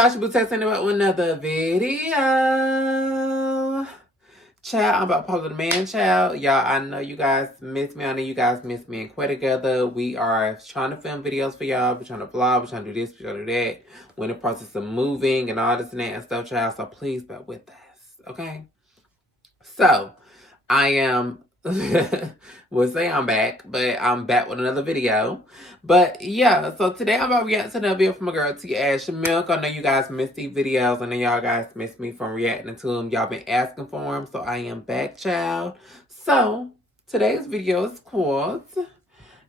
y'all, should be texting about another video. Child, I'm about to post the man, child. Y'all, I know you guys miss me. I know you guys miss me and Quay together. We are trying to film videos for y'all. We're trying to vlog. We're trying to do this. We're trying to do that. We're in the process of moving and all this and that and stuff, child. So please bear with us, okay? So, I am... we'll say I'm back, but I'm back with another video. But yeah, so today I'm about to react to another video from my girl T. Ash Milk. I know you guys missed these videos. I know y'all guys missed me from reacting to them. Y'all been asking for them, so I am back, child. So today's video is called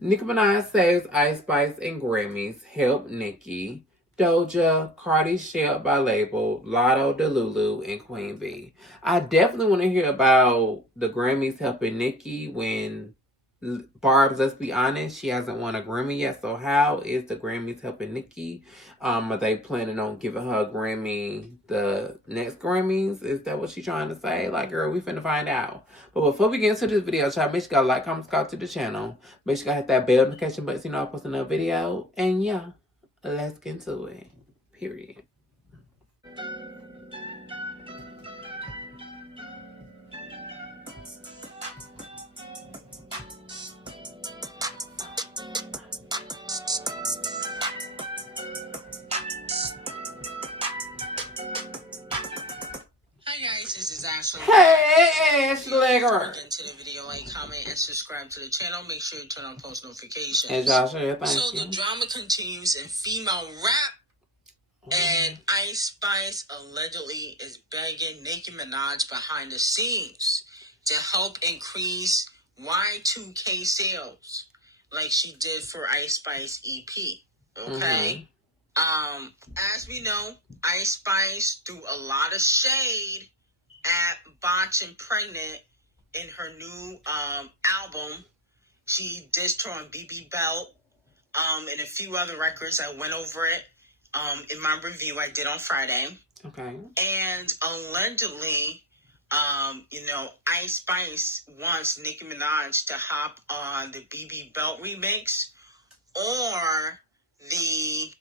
Nicki Minaj Saves Ice Spice and Grammys Help Nicki. Doja, Cardi Shelved by Label, Lotto, Delulu, and Queen B. I definitely want to hear about the Grammys helping Nicki when Barb's, let's be honest, she hasn't won a Grammy yet. So how is the Grammys helping Nicki? Are they planning on giving her a Grammy the next Grammys? Is that what she's trying to say? Like, girl, we finna find out. But before we get into this video, y'all, make sure you like, comment, subscribe to the channel. Make sure you hit that bell notification button so you know I post another video. And yeah. Let's get into it. Period. This is Ashley. Hey, Ashley. Get into the video, like, comment, and subscribe to the channel. Make sure you turn on post notifications. And Joshua, thank you. The drama continues in female rap, and Ice Spice allegedly is begging Nicki Minaj behind the scenes to help increase Y2K sales, like she did for Ice Spice EP. Okay. As we know, Ice Spice threw a lot of shade at Botch and Pregnant in her new album. She dissed her on BB Belt and a few other records. I went over it in my review I did on Friday. Okay. And allegedly, Ice Spice wants Nicki Minaj to hop on the BB Belt remix or the...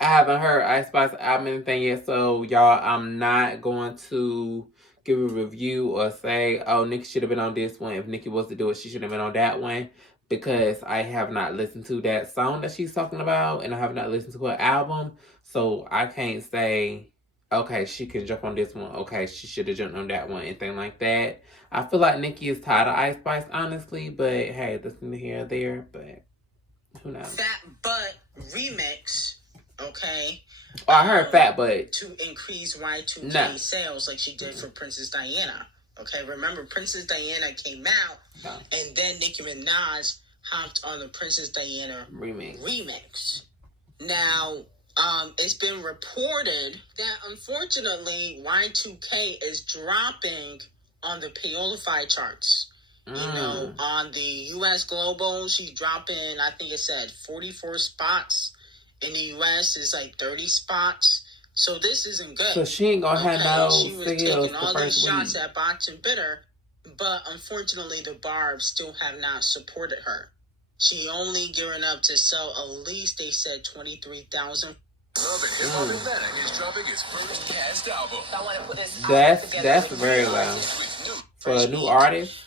I haven't heard Ice Spice album anything yet, so y'all, I'm not going to give a review or say, oh, Nicki should have been on this one. If Nicki was to do it, she should have been on that one, because I have not listened to that song that she's talking about, and I have not listened to her album, so I can't say, okay, she can jump on this one, okay, she should have jumped on that one, anything like that. I feel like Nicki is tired of Ice Spice, honestly, but hey, listen to here or there, but who knows. Fat Butt remix. Okay. Oh, I heard Fat Butt. To increase Y2K sales like she did for Princess Diana. Okay, remember Princess Diana came out and then Nicki Minaj hopped on the Princess Diana remix. Now, it's been reported that unfortunately Y2K is dropping on the Paolify charts. You know, on the US Global, she's dropping, I think it said 44 spots. In the U.S., it's like 30 spots. So this isn't good. So she ain't gonna have no sales. She was taking all these shots at Botch and Bitter, but unfortunately, the Barbs still have not supported her. She only gearing up to sell at least, they said, 23,000. He's dropping his first cast album. I want to put this that's very loud for a new artist.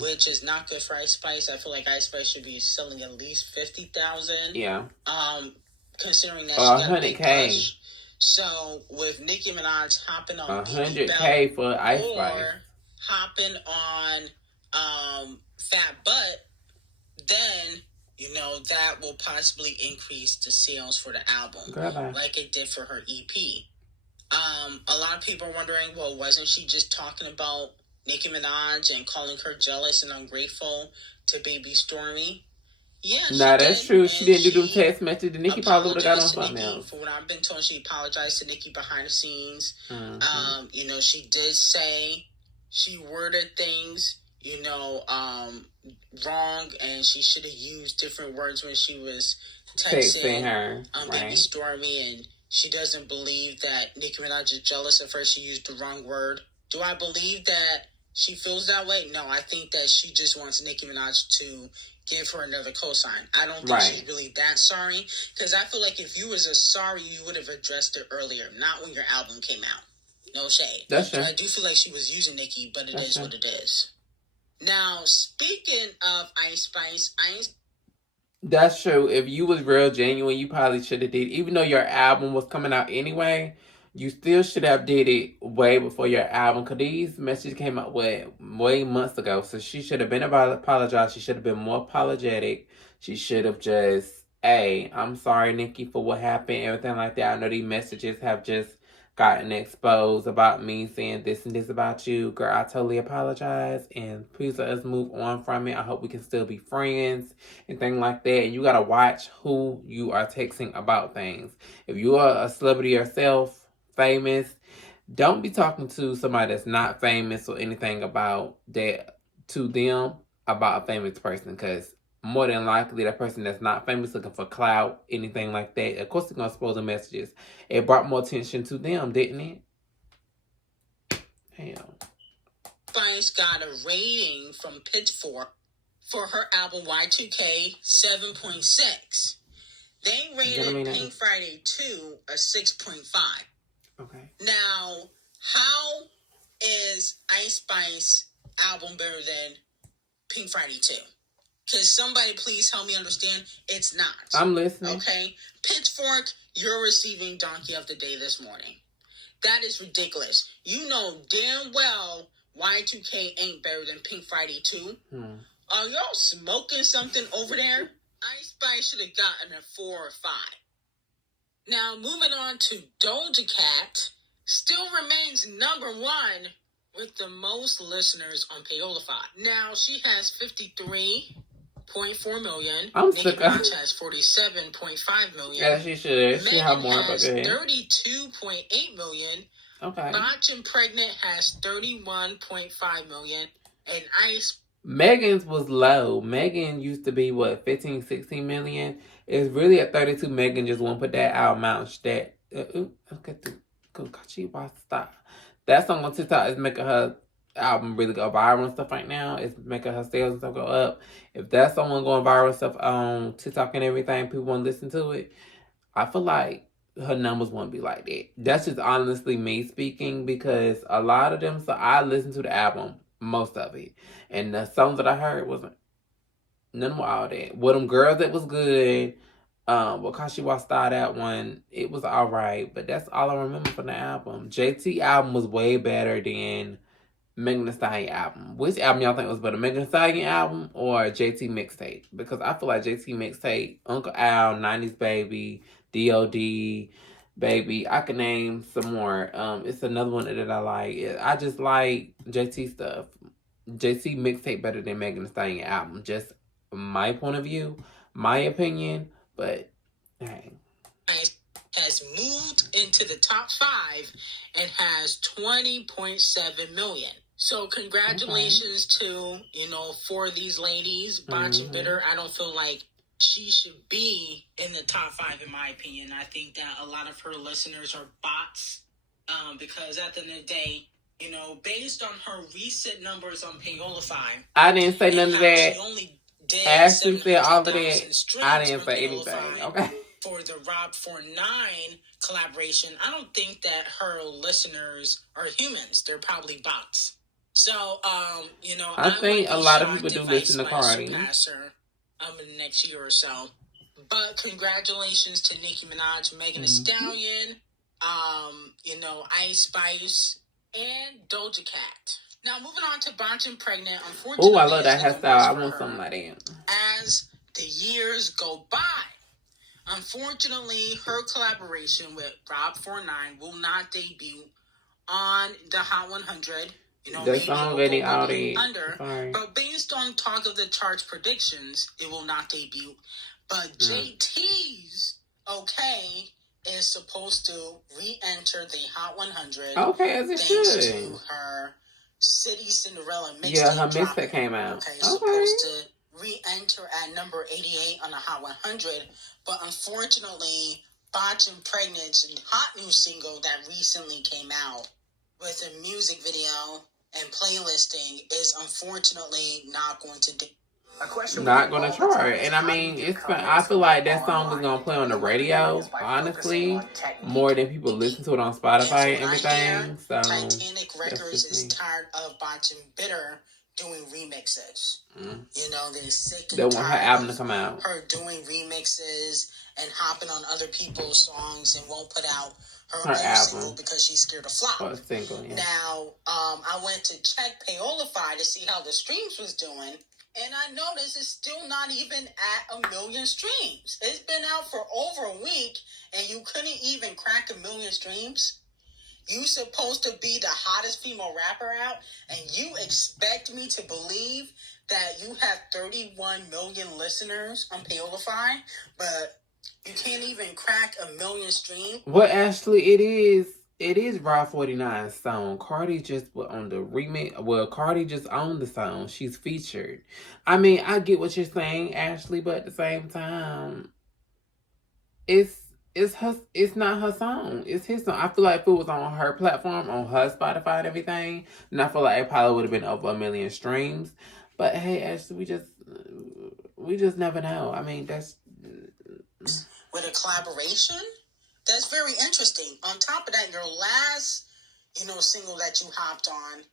Which is not good for Ice Spice. I feel like Ice Spice should be selling at least 50,000. Yeah. Considering that she got a big push. So with Nicki Minaj hopping on $100K for Ice Spice, or hopping on Fat Butt, then that will possibly increase the sales for the album, like it did for her EP. A lot of people are wondering, well, wasn't she just talking about Nicki Minaj and calling her jealous and ungrateful to baby Stormy? Yeah, that's true. She didn't do them text messages. Nicki probably would have got on something else. For what I've been told, she apologized to Nicki behind the scenes. She did say she worded things, wrong, and she should have used different words when she was texting her, baby Stormy, and she doesn't believe that Nicki Minaj is jealous. At first, she used the wrong word. Do I believe that she feels that way. No, I think that she just wants Nicki Minaj to give her another cosign. I don't think she's really that sorry, because I feel like if you was a sorry, you would have addressed it earlier, not when your album came out. No shade. That's true. So I do feel like she was using Nicki, but it is what it is. Now, speaking of Ice Spice, That's true. If you was real genuine, you probably should have did. Even though your album was coming out anyway, you still should have did it way before your album. Cause these messages came out way months ago. So she should have been apologized. She should have been more apologetic. She should have just, hey, I'm sorry, Nicki, for what happened, everything like that. I know these messages have just gotten exposed about me saying this and this about you. Girl, I totally apologize, and please let us move on from it. I hope we can still be friends and things like that. And you gotta watch who you are texting about things. If you are a celebrity yourself, famous, don't be talking to somebody that's not famous or anything about that to them about a famous person, because more than likely that person that's not famous looking for clout, anything like that, of course they're gonna expose the messages. It brought more attention to them, didn't it? Hell. Spice got a rating from Pitchfork for her album Y2K 7.6. They rated Pink Friday 2 a 6.5. Okay. Now, how is Ice Spice album better than Pink Friday 2? Because somebody please help me understand. It's not. I'm listening. Okay? Pitchfork, you're receiving Donkey of the Day this morning. That is ridiculous. You know damn well Y2K ain't better than Pink Friday 2. Are y'all smoking something over there? Ice Spice should have gotten a 4 or 5. Now, moving on to Doja Cat, still remains number 1 with the most listeners on Paolify. Now, she has 53.4 million. Nicki Minaj has 47.5 million. Yeah, she should. She have more, has 32.8 million. Okay. Botch and Pregnant has 31.5 million. And Ice... Megan's was low. Megan used to be, 15, 16 million? It's really at 32. Megan just won't put that album out. That, that song on TikTok is making her album really go viral and stuff right now. It's making her sales and stuff go up. If that's someone going viral and stuff on TikTok and everything, people want to listen to it, I feel like her numbers won't be like that. That's just honestly me speaking, because a lot of them, so I listened to the album, most of it, and the songs that I heard wasn't none of all that. With them girls, it was good. Wakashi Wa Star, that one, it was alright, but that's all I remember from the album. JT album was way better than Megan Thee Stallion album. Which album y'all think was better, Megan Thee Stallion album or JT mixtape? Because I feel like JT mixtape, Uncle Al, 90s Baby, D.O.D. Baby, I can name some more. It's another one that I like. I just like JT stuff. JT mixtape better than Megan Thee Stallion album. Just my point of view, my opinion, but hey. Has moved into the top 5 and has 20.7 million. So congratulations to, for these ladies. Botch and Bitter, I don't feel like she should be in the top 5 in my opinion. I think that a lot of her listeners are bots, because at the end of the day, based on her recent numbers on Paolify, I didn't say none of that. She only did Ashley said all of that. I didn't say anything. Okay. For the Rob 49 collaboration, I don't think that her listeners are humans. They're probably bots. So, I think a lot of people do listen to Cardi. In the next year or so. But congratulations to Nicki Minaj, Megan Thee Stallion, Ice Spice, and Doja Cat. Now, moving on to Botch and Pregnant. Unfortunately, I love that hairstyle. I want something like that. As the years go by, unfortunately, her collaboration with Rob 49 will not debut on the Hot 100. The song already out under, but based on talk of the charts predictions, it will not debut. But JT's Okay is supposed to re-enter the Hot 100. Okay, as it thanks should. To her City Cinderella mixtape. Yeah, her mixtape came out. Okay, supposed to re-enter at number 88 on the Hot 100, but unfortunately, Botch and Pregnant's hot new single that recently came out with a music video and playlisting is unfortunately not going to do. Not gonna chart. And I mean, I feel like that song was gonna play on the radio, honestly, more than people listen to it on Spotify and everything. So Titanic Records is tired of Botchin' Bitter doing remixes. You know, they're sick and they want her album to of come out. her doing remixes and hopping on other people's songs and won't put out her own album single because she's scared of flop. Or single, yeah. Now, I went to check Paolify to see how the streams was doing. And I noticed it's still not even at 1 million streams. It's been out for over a week, and you couldn't even crack 1 million streams. You supposed to be the hottest female rapper out, and you expect me to believe that you have 31 million listeners on Paolify, but you can't even crack 1 million streams? Well, actually, it is Raw 49's song. Cardi just put on the remix. Well, Cardi just owned the song. She's featured. I mean, I get what you're saying, Ashley, but at the same time, it's not her song. It's his song. I feel like if it was on her platform, on her Spotify and everything, then I feel like it probably would have been over 1 million streams. But hey, Ashley, we just never know. I mean, that's with a collaboration. That's very interesting. On top of that, your last, single that you hopped on,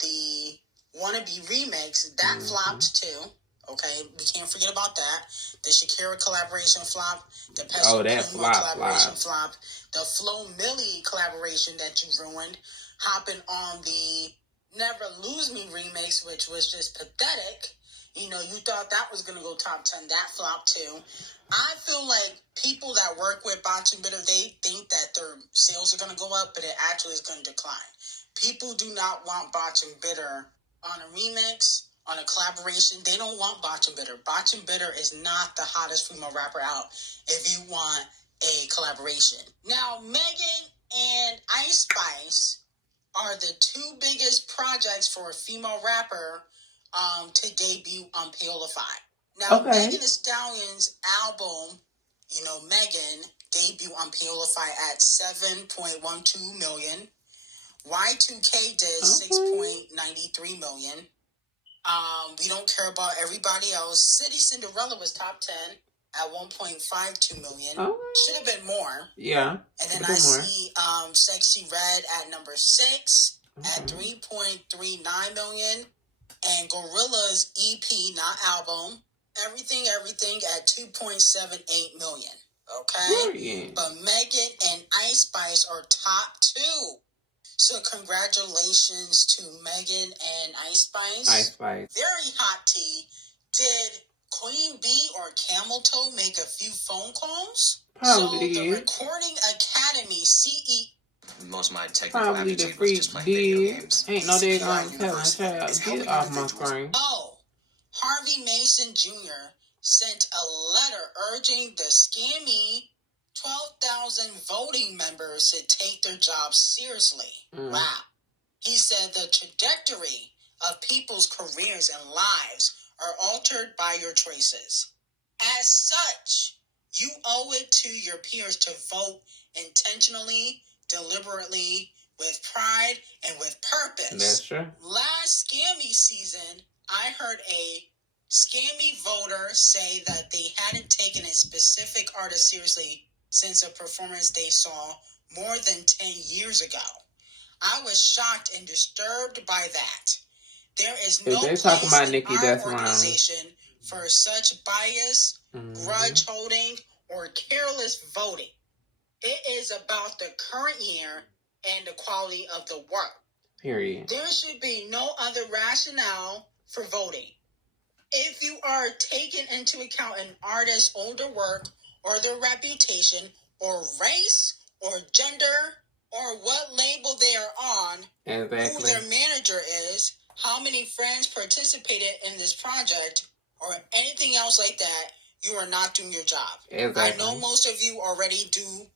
the Wannabe remix, that flopped too. Okay, we can't forget about that. The Shakira collaboration flop. The Peso Pluma collaboration flop. The Flo Milli collaboration that you ruined. Hopping on the Never Lose Me remix, which was just pathetic. You thought that was going to go top 10. That flopped too. I feel like people that work with Botchin' Bitter, they think that their sales are going to go up, but it actually is going to decline. People do not want Botchin' Bitter on a remix, on a collaboration. They don't want Botchin' Bitter. Botchin' Bitter is not the hottest female rapper out if you want a collaboration. Now, Megan and Ice Spice are the two biggest projects for a female rapper to debut on Paolify. Now, Megan Thee Stallion's album, Megan, debut on Paolify at 7.12 million. Y2K did 6.93 million. We don't care about everybody else. City Cinderella was top 10 at 1.52 million. Should have been more. Yeah. And then I see Sexy Red at number 6 at 3.39 million. And Gorilla's EP, not album, Everything at 2.78 million. Okay? But Megan and Ice Spice are top 2. So congratulations to Megan and Ice Spice. Ice Spice. Very hot tea. Did Queen Bee or Camel Toe make a few phone calls? Probably. So the Recording Academy CEO. Most of my technical probably the aptitude was just playing video games. Ain't no day gonna tell a child. Get off my screen. Harvey Mason Jr. sent a letter urging the scammy 12,000 voting members to take their jobs seriously. Wow. He said the trajectory of people's careers and lives are altered by your choices. As such, you owe it to your peers to vote intentionally, deliberately, with pride, and with purpose. That's true. Last scammy season, I heard a scammy voter say that they hadn't taken a specific artist seriously since a performance they saw more than 10 years ago. I was shocked and disturbed by that. There is no place about Nicki, in our organization for such bias, grudge holding, or careless voting. It is about the current year and the quality of the work. Period. There should be no other rationale for voting. If you are taking into account an artist's older work or their reputation or race or gender or what label they are on, who their manager is, how many friends participated in this project, or anything else like that, you are not doing your job. I know most of you already do,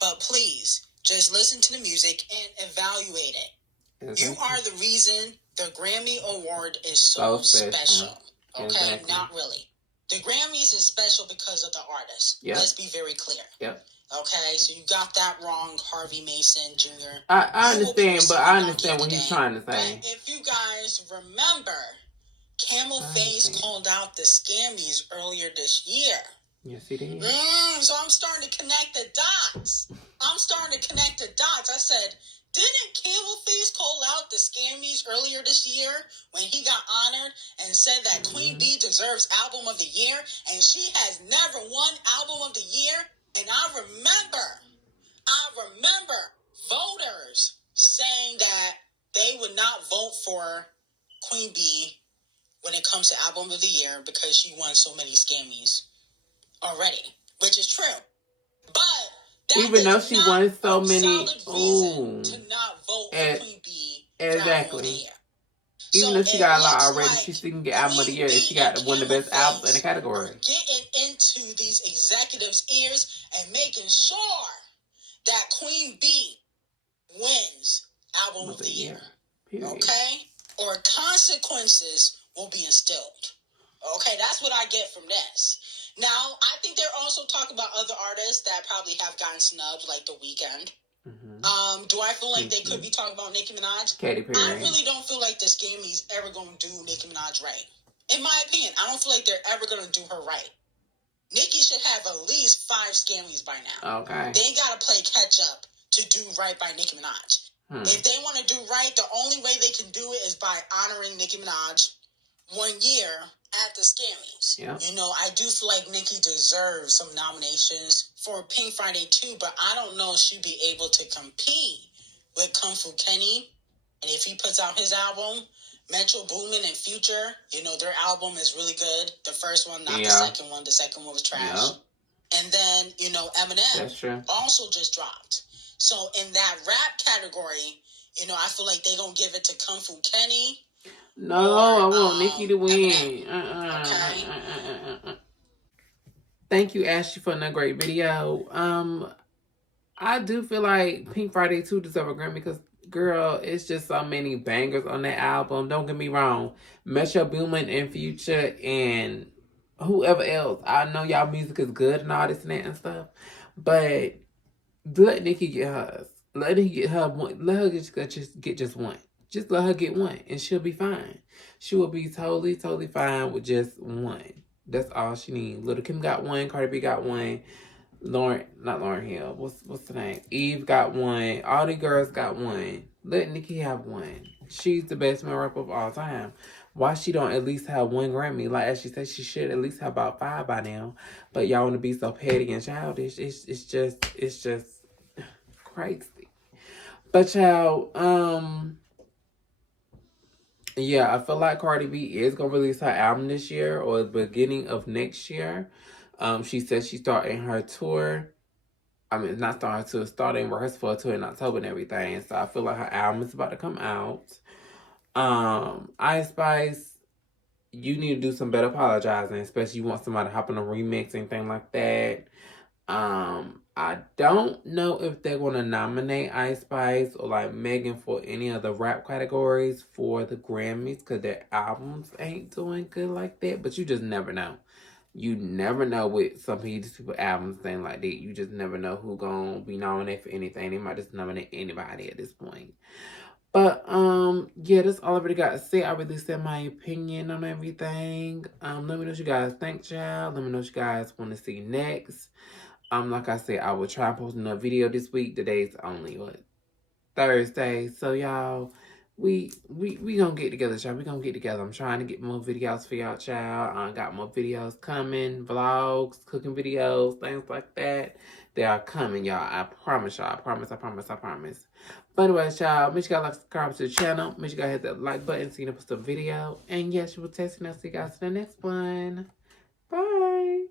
but please, just listen to the music and evaluate it. You are the reason the Grammy Award is so special. Okay, not really. The Grammys is special because of the artist. Let's be very clear. Okay, so you got that wrong, Harvey Mason Jr. I You will be understand, but receiving I donkey understand of what the he's day. trying to say. But if you guys remember, Camel Face called out the scammies earlier this year. Yes, he did. So I'm starting to connect the dots. I said, didn't Camel Face call out the scammies earlier this year when he got honored and said that Queen Bee deserves Album of the Year and she has never won Album of the Year? And I remember voters saying that they would not vote for Queen Bee when it comes to Album of the Year because she won so many scammies already, which is true. But that even though she won so many, to not vote for Queen Bee for Album of the Year. Even though she got a lot already, like she still can get Album of the Year, and she got one of the best albums in the category. Getting into these executives' ears and making sure that Queen Bee wins Album of the Year. Period. Okay? Or consequences will be instilled. Okay, that's what I get from this. Now, I think they're also talking about other artists that probably have gotten snubs, like The Weeknd. Do I feel like they could be talking about Nicki Minaj? Katy Perry. I really don't feel like the scammies ever going to do Nicki Minaj right. In my opinion, I don't feel like they're ever going to do her right. Nicki should have at least 5 scammies by now. Okay. They ain't got to play catch up to do right by Nicki Minaj. If they want to do right, the only way they can do it is by honoring Nicki Minaj 1 year at the Scammies. Yeah. You know, I do feel like Nicki deserves some nominations for Pink Friday too, but I don't know if she'd be able to compete with Kung Fu Kenny. And if he puts out his album, Metro Boomin and Future, you know, their album is really good. The first one, not the second one. The second one was trash. Yeah. And then, you know, Eminem also just dropped. So in that rap category, you know, I feel like they're going to give it to Kung Fu Kenny. No, I want Nicki to win. Okay. Thank you, Ashley, for another great video. I do feel like Pink Friday 2 deserves a Grammy because, girl, it's just so many bangers on that album. Don't get me wrong. Metro Boomin and Future and whoever else. I know y'all music is good and all this and that and stuff. But let Nicki get hers. Let her get her one. Let her get just one. Just let her get one, and she'll be fine. She will be totally, totally fine with just one. That's all she needs. Little Kim got one. Cardi B got one. Not Lauryn Hill. What's the name? Eve got one. All the girls got one. Let Nicki have one. She's the best male rapper of all time. Why she don't at least have one Grammy? Like as she said, she should at least have about 5 by now. But y'all want to be so petty and childish. It's just crazy. But y'all, yeah, I feel like Cardi B is gonna release her album this year or the beginning of next year. She said she's starting her tour. I mean, not starting her tour, starting rehearsal for a tour in October and everything. So I feel like her album is about to come out. Ice Spice, you need to do some better apologizing, especially you want somebody to hop on a remix and thing like that. I don't know if they're going to nominate Ice Spice or like Megan for any of the rap categories for the Grammys because their albums ain't doing good like that. But you just never know. You never know with some of these people albums, thing like that. You just never know who gonna be nominated for anything. They might just nominate anybody at this point. But yeah, that's all I really got to say. I really said my opinion on everything. Let me know what you guys think, child. Let me know what you guys want to see next. Like I said, I will try and post another video this week. Today's only Thursday. So y'all, we gonna get together, child. We gonna get together. I'm trying to get more videos for y'all, child. I got more videos coming, vlogs, cooking videos, things like that. They are coming, y'all. I promise y'all. I promise. But anyways, y'all, make sure you guys subscribe to the channel. Make sure you guys hit that like button so you can post a video. And yes, you will test and I'll see you guys in the next one. Bye.